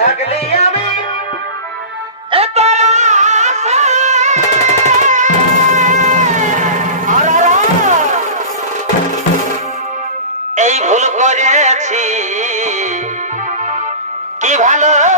থাকলে আমি এই ভুল করেছি। কি ভালো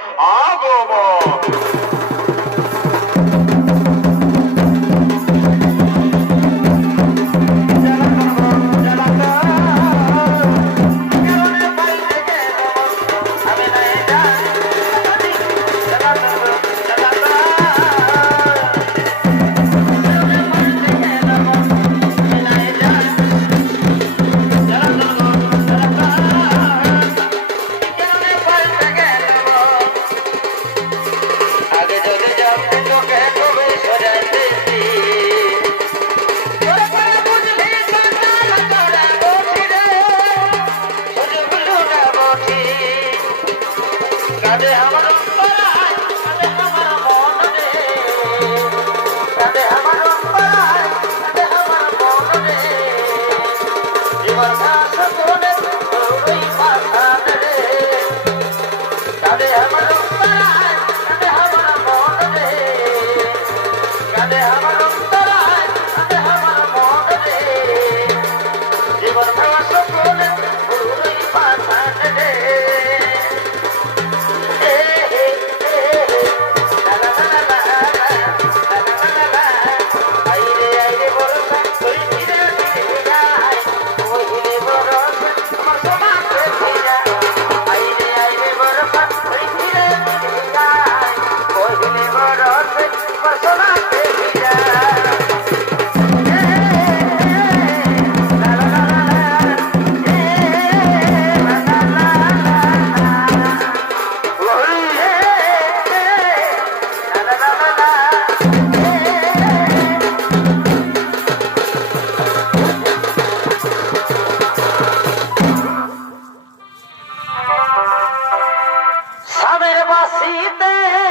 বাড়িতে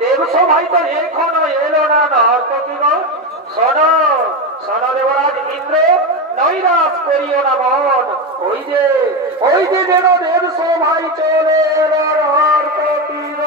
দেবশো ভাই তো এখনও এলো না নরপতিগ শোন শোন দেবরাজ ইন্দ্র, নৈরাশ করিও না মন। ওই যে ওই যে যেন দেবশো ভাই চলে এলো নরপতিগ